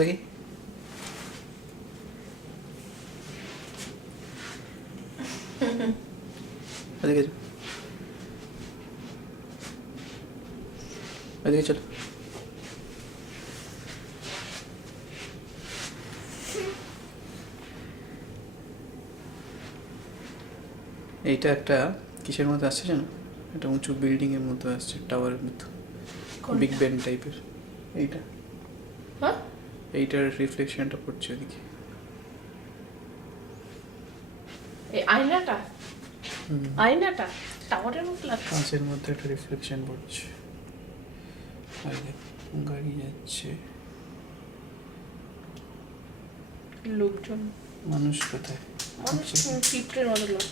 দেখি এদিকে এদিকে চলো। এইটা একটা কিসের মধ্যে আসছে জানো? একটা উঁচু বিল্ডিং এর মধ্যে আসছে, টাওয়ারের মতো, বিগ ব্যান টাইপের। এইটা হ্যাঁ, এইটার রিফ্লেকশনটা পড়ছে ওদিকে। এই আয়নাটা আয়নাটা টাওয়ারের মতো লাগছে। কাঁচের মধ্যে একটা রিফ্লেকশন পড়ছে। আর গাড়ি যাচ্ছে, লোকজন, মানুষ কোথায়? মানুষ পিঁপড়ের মতো লোক।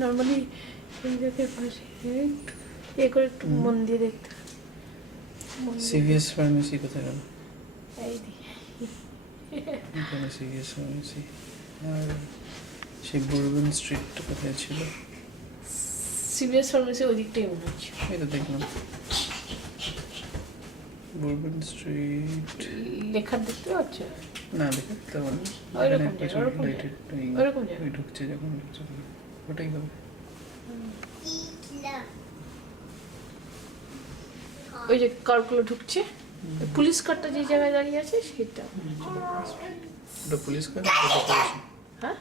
নর্মালি এই জায়গার পাশে এ করে একটু মন দিয়ে দেখতে। সিভিএস ফার্মেসি কোথায় গেল? এই দি এখানে সিভিএস ফার্মেসি। আর সেই বুরবন স্ট্রিটটা কোথায় ছিল? সিভিএস ফার্মেসি ওই দিকটাই মনে হচ্ছে। এই তো দেখলাম বুরবন স্ট্রিট। লেখার দেখতে পাচ্ছ? না দেখতে পারবো না, ওইরকম এখানে জায়গা, ওইরকম লাইটের জায়গা, ওইরকম জায়গা। ওই ঢুকছে যখন ওটাই হবে। ওই যে কারগুলো ঢুকছে, পুলিশ কারটা যে জায়গায় দাঁড়িয়ে আছে সেটা। ওটা পুলিশ কার? হ্যাঁ,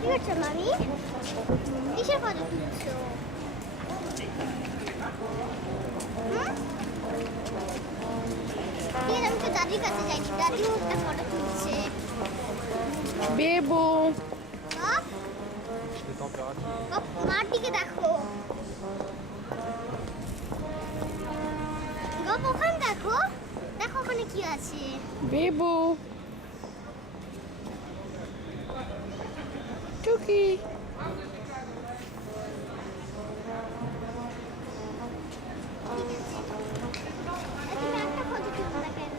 কি করছো মামি? কিসের ফটো তুলছো? আমি তো দাদির কাছে যাইনি, দাদি একটা ফটো তুলছে। বেবু মার দিকে দেখো, গপ ওখানে দেখো, দেখো ওখানে কি আছে। বেবু টুকি তুমি একটা ফটো তুলছো না কেন?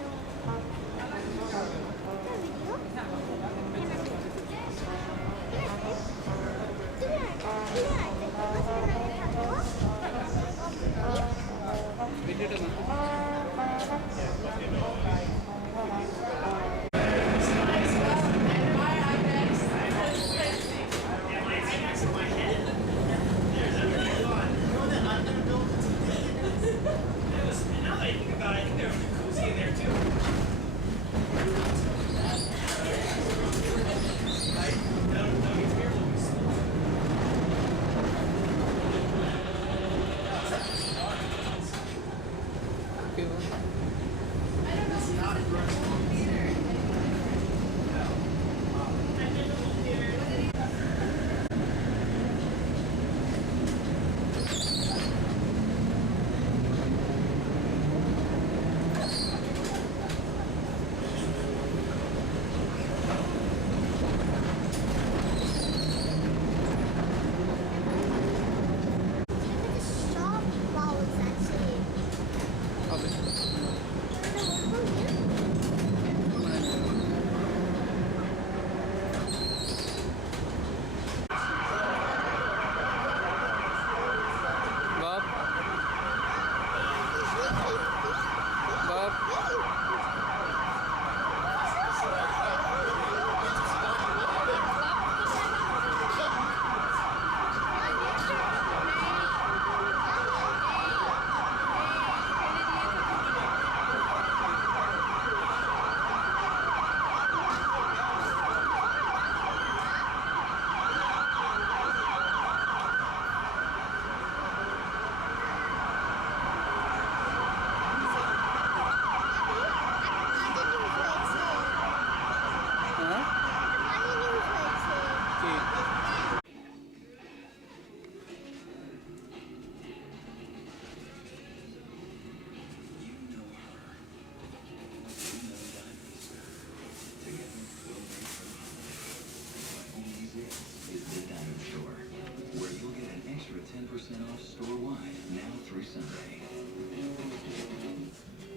10% off store-wide now through Sunday.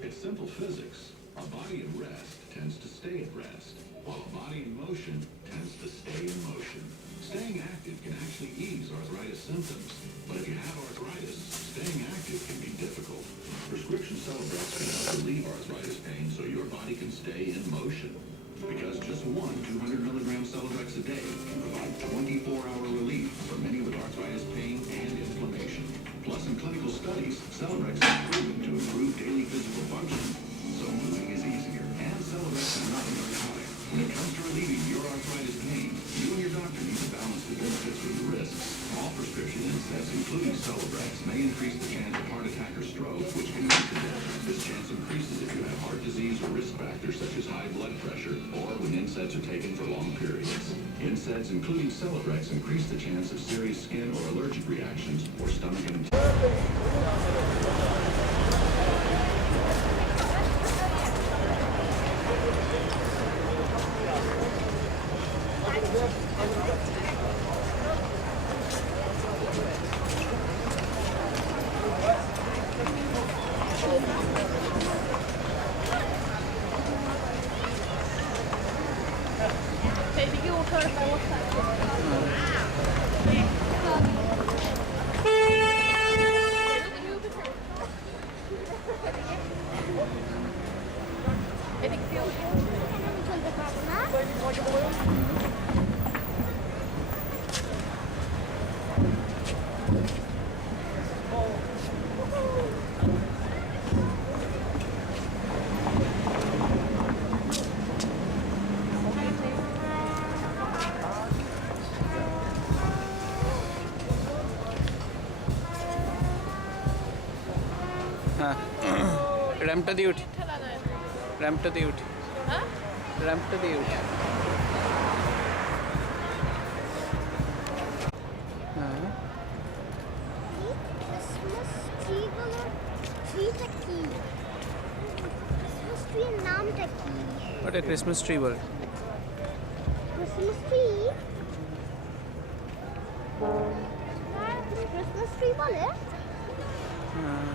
It's simple physics. A body at rest tends to stay at rest, while a body in motion tends to stay in motion. Staying active can actually ease arthritis symptoms, but if you have arthritis, staying active can be difficult. Prescription Celebrex can help relieve arthritis pain so your body can stay in motion. Because just one 200 milligram Celebrex a day can provide 24-hour relief for many with arthritis pain and inflammation. Plus, in clinical studies, Celebrex is proven to improve daily physical function, so moving is easier. And Celebrex is not a narcotic. When it comes to relieving your arthritis pain, you and your doctor need to balance the benefits with the risks. All prescription NSAIDs, including Celebrex, may increase the chance of heart attack or stroke, which can lead to death. This chance increases if you have heart disease or risk factors such as high blood pressure, or when NSAIDs are taken for long periods. NSAIDs, including Celebrex, increase the chance of serious skin or allergic reactions or stomach and সেইদিকে ওঠার ব্যবস্থা আছে। এদিক দিয়ে উঠে আমি চলতে পারবো না। হ্যাঁ র্যাম্পটা দিয়ে উঠি, ঠেলা যায় না। র্যাম্পটা দিয়ে উঠি, হ্যাঁ র্যাম্পটা দিয়ে উঠি। হ্যাঁ ক্রিসমাস ট্রিগুলোর ট্রিটা কি? ক্রিসমাস ট্রির নামটা কি? ওটা ক্রিসমাস ট্রি বলে। Christmas tree? ক্রিসমাস ট্রি বলে? হ্যাঁ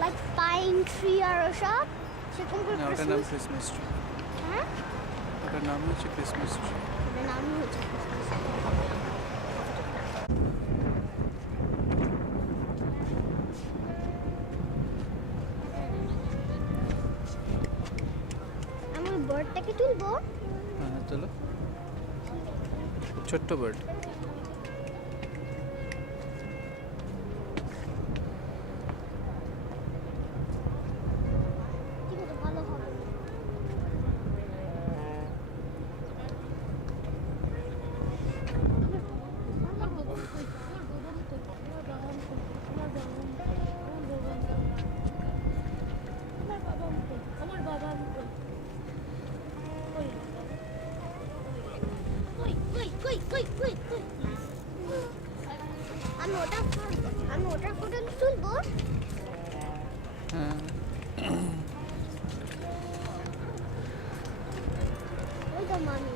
লাইক পাইন ট্রি আর ওসব সেরকম করে না, ওটার নাম ক্রিসমাস ক্রিসমাস ট্রি, হ্যাঁ ওটার নাম হচ্ছে ক্রিসমাস ট্রি। ওটার নামই হচ্ছে ক্রিসমাস ট্রি। আমি ওই বার্ডটাকে তুলবো। হ্যাঁ চলো, ছোট্ট বার্ড। ঠিক আছে ভালো হবে। আমার বাবা আমি ওটার ফটো তুলবো। হ্যাঁ ওই তো মামি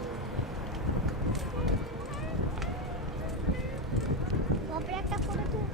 বাপরে একটা ফটো তুল।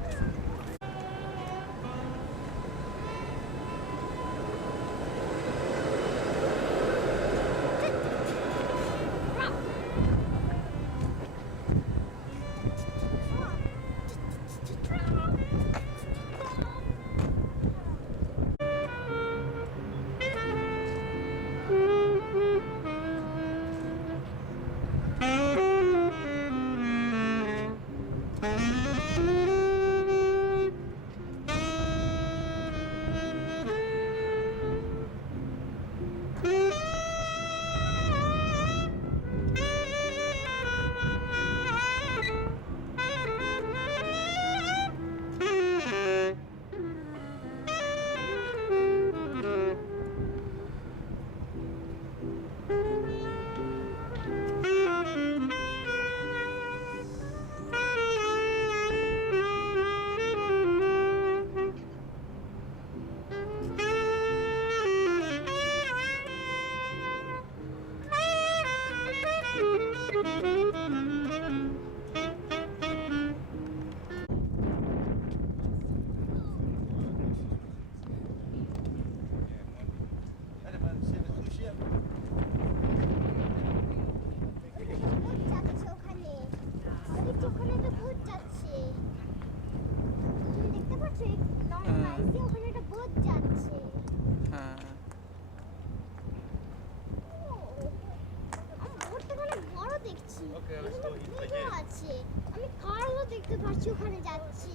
দিকেও আছে। আমি কারও দেখতে পাচ্ছি ওখানে যাচ্ছে।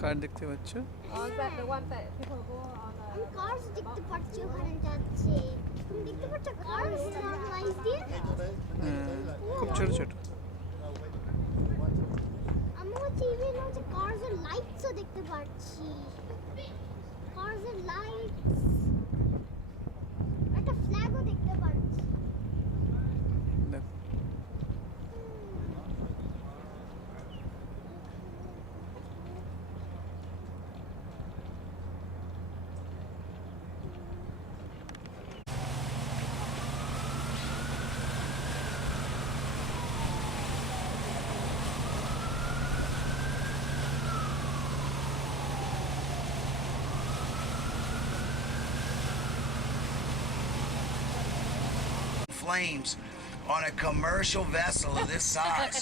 কার দেখতে পাচ্ছ? আমি কার্স দেখতে পাচ্ছি ওখানে যাচ্ছে। তুমি দেখতে পাচ্ছ কার্স নরমালাইজ দিয়ে? হ্যাঁ, খুব ছোট ছোট। আমি হচ্ছে ইভেন হচ্ছে কার্সের লাইটসও দেখতে পাচ্ছি। কার্সের লাইটস, একটা ফ্ল্যাগও দেখতে পাচ্ছি। দেখো flames on a commercial vessel of this size.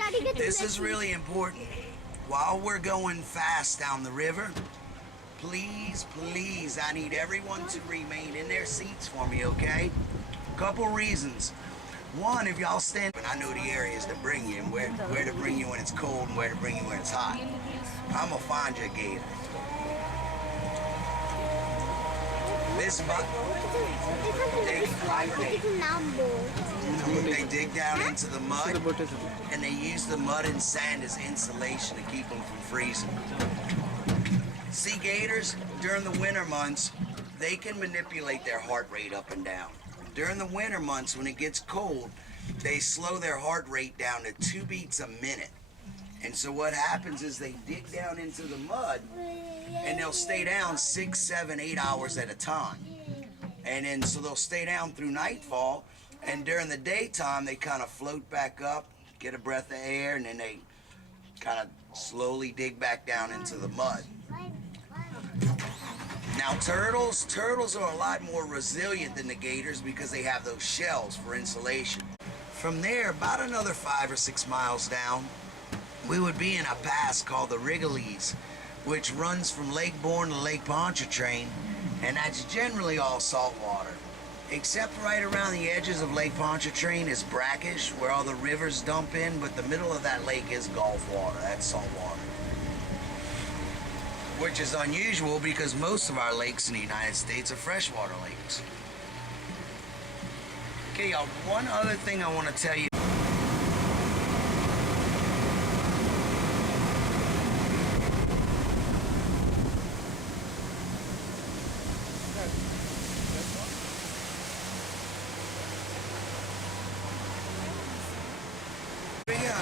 দাদিকে This is really important. While we're going fast down the river, please, I need everyone to remain in their seats for me, okay? Couple reasons. One, if y'all stand, and I know the areas to bring you and where to bring you when it's cold and where to bring you when it's hot. I'm gonna find you a gator. This they hibernate. নামবো। They dig down into the mud. শুধু বোটে যাবো। And they use the mud and sand as insulation to keep them from freezing. Sea gators, during the winter months, they can manipulate their heart rate up and down. During the winter months, when it gets cold, they slow their heart rate down to 2 beats a minute. And so what happens is they dig down into the mud and they'll stay down 6, 7, 8 hours at a time. And then so they'll stay down through nightfall. And during the daytime, they kind of float back up, get a breath of air, and then they kind of slowly dig back down into the mud. Now, turtles are a lot more resilient than the gators because they have those shells for insulation. From there, about another 5 or 6 miles down, we would be in a pass called the Rigolets, which runs from Lake Bourne to Lake Pontchartrain, and that's generally all salt water. Except right around the edges of Lake Pontchartrain is brackish, where all the rivers dump in, but the middle of that lake is Gulf water, that's salt water. Which is unusual because most of our lakes in the United States are freshwater lakes. Okay, y'all, one other thing I want to tell you. Here we go.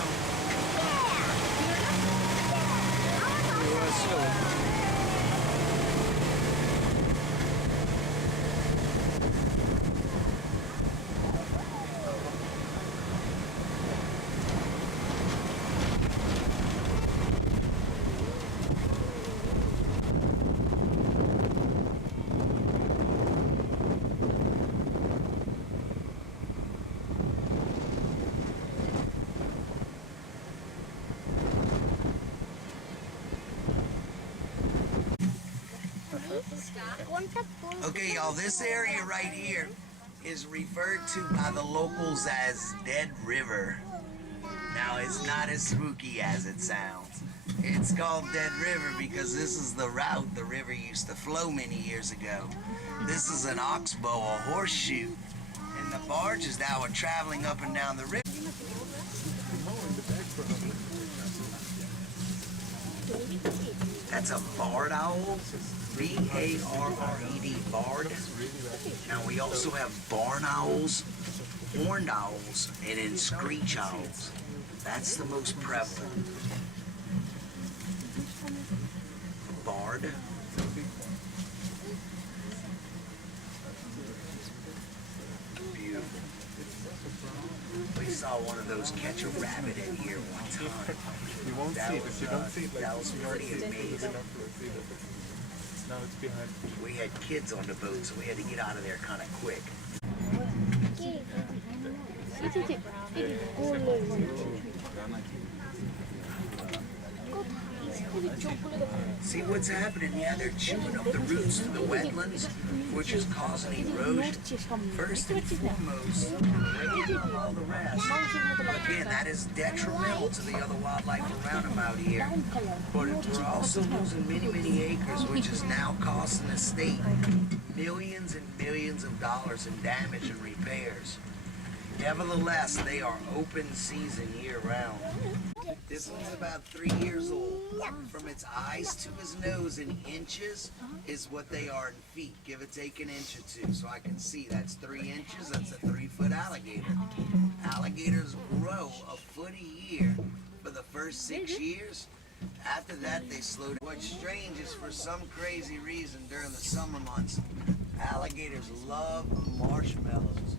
Okay, y'all, this area right here is referred to by the locals as Dead River. Now, it's not as spooky as it sounds. It's called Dead River because this is the route the river used to flow many years ago. This is an oxbow, a horseshoe, and the barges that were traveling up and down the river. That's a barred owl. B-A-R-R-E-D, barred. Now we also have barn owls, horned owls, and then screech owls. That's the most prevalent. Barred. Beautiful. We saw one of those catch a rabbit in here one time. You won't That see it was, if you don't see it. that was pretty amazing. Now it's behind. We had kids on the boat, so we had to get out of there kind of quick. See what's happening? Yeah, they're chewing up the roots of the wetlands, which is causing erosion. First and foremost, breaking up all the rest. Again, that is detrimental to the other wildlife around them out here. But we're also losing many, many acres, which is now costing the state millions and millions of dollars in damage and repairs. Nevertheless, they are open season year round. This one's about 3 years old. From its eyes to his nose in inches is what they are in feet. Give or take an inch or two. So I can see that's 3 inches. That's a 3-foot alligator. Alligators grow a foot a year for the first 6 years. After that, they slow down. What's strange is for some crazy reason during the summer months, alligators love marshmallows.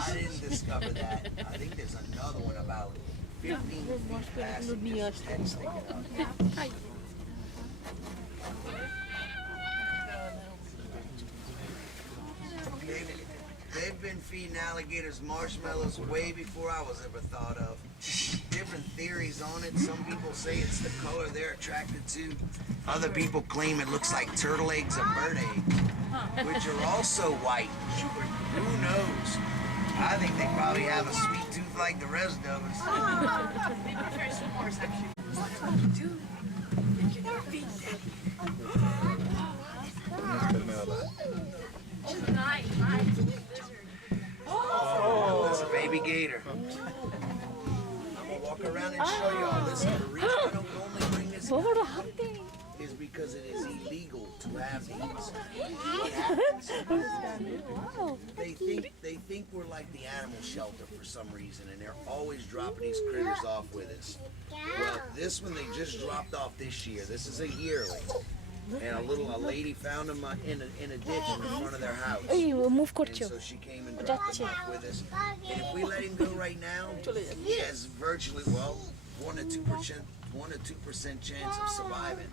I didn't discover that. I think there's another one about 15 feet past and just head sticking out. They've been feeding alligators marshmallows way before I was ever thought of. Different theories on it. Some people say it's the color they're attracted to. Other people claim it looks like turtle eggs or bird eggs, which are also white. Who knows? I think they probably have a sweet tooth like the rest of us. That's a baby gator. I'm gonna walk around and show y'all. Listen, the reason I don't normally bring this is because it is illegal to have these. They think we're like the animal shelter for some reason, and they're always dropping these critters off with us. Well, this one they just dropped off this year. This is a yearling. And a lady found him in a ditch in front of their house. And so she came and dropped him off with us. And if we let him go right now, he has virtually, 1 to 2% chance of surviving.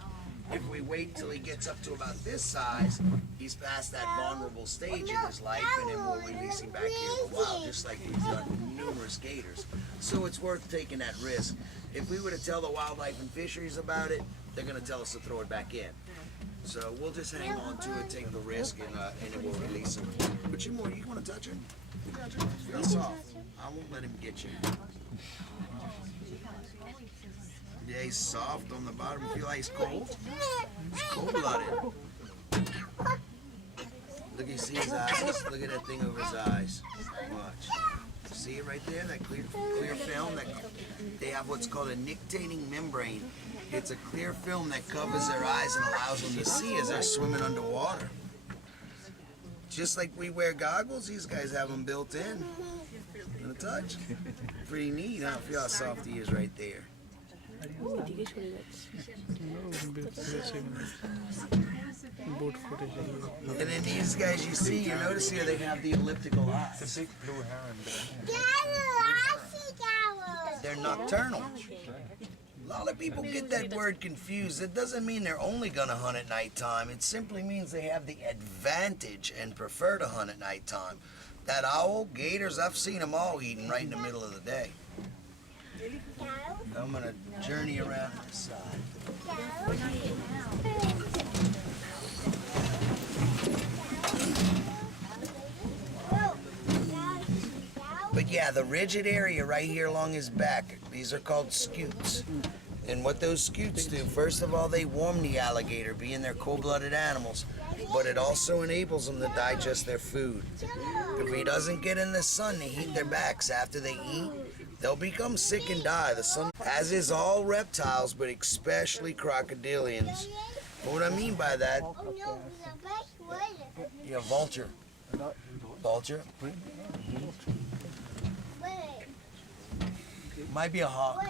If we wait till he gets up to about this size, he's past that vulnerable stage in his life, and then we'll release him back here in the wild, just like we've done with numerous gators. So it's worth taking that risk. If we were to tell the wildlife and fisheries about it, they're going to tell us to throw it back in. So we'll just hang on to it, take the risk, and then we'll release him. But you want to touch him? Feel soft. I won't let him get you. Yeah, he's soft on the bottom. Feel like he's cold? He's cold-blooded. Look, you see his eyes? Look at that thing over his eyes. Watch. See it right there? That clear film? They have what's called a nictitating membrane. It's a clear film that covers their eyes and allows them to see as they're swimming underwater. Just like we wear goggles, these guys have them built in. Gonna touch? Pretty neat, huh? Feel how soft he is right there. And then these guys you see, you notice here they have the elliptical eyes. It's a big blue heron. They're nocturnal. A lot of people get that word confused. It doesn't mean they're only gonna hunt at nighttime. It simply means they have the advantage and prefer to hunt at nighttime. That owl, gators, I've seen them all eating right in the middle of the day. I'm gonna journey around this side. But yeah, the rigid area right here along his back, these are called scutes. And what those scutes do, first of all, they warm the alligator, being they're cold-blooded animals, but it also enables them to digest their food. If he doesn't get in the sun to heat their backs after they eat, they'll become sick and die. The sun, as is all reptiles, but especially crocodilians. But what I mean by that, yeah, vulture. Vulture. Might be a hawk.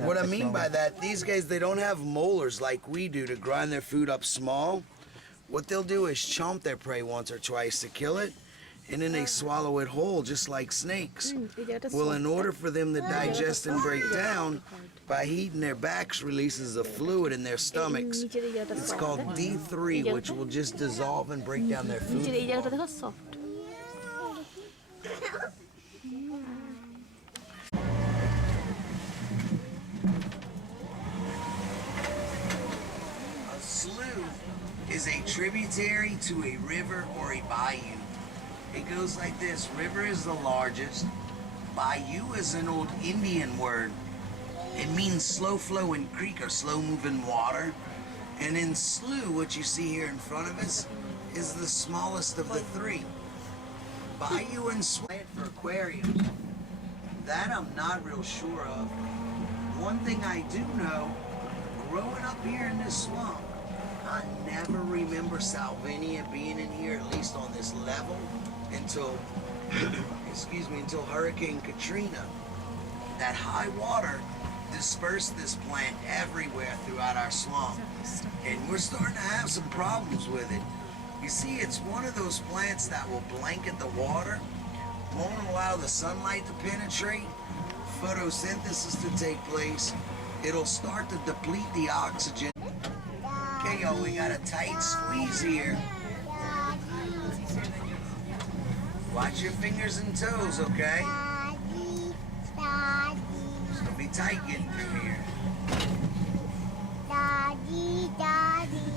What I mean by that, these guys, they don't have molars like we do to grind their food up small. What they'll do is chomp their prey once or twice to kill it, and then they swallow it whole, just like snakes. Well, in order for them to digest and break down, by heating their backs releases a fluid in their stomachs. It's called D3, which will just dissolve and break down their food. tributary to a river or a bayou. It goes like this. River is the largest. Bayou is an old Indian word. It means slow flowing creek or slow moving water. And then slough, what you see here in front of us, is the smallest of the three. Bayou and Swant for aquariums. That I'm not real sure of. One thing I do know, growing up here in this swamp, I never remember Salvinia being in here, at least on this level, until, excuse me, until Hurricane Katrina. That high water dispersed this plant everywhere throughout our swamp. And we're starting to have some problems with it. You see, it's one of those plants that will blanket the water, won't allow the sunlight to penetrate, photosynthesis to take place. It'll start to deplete the oxygen. Okay, y'all, we got a tight squeeze here. Watch your fingers and toes, okay? It's gonna be tight getting through here. Daddy, daddy.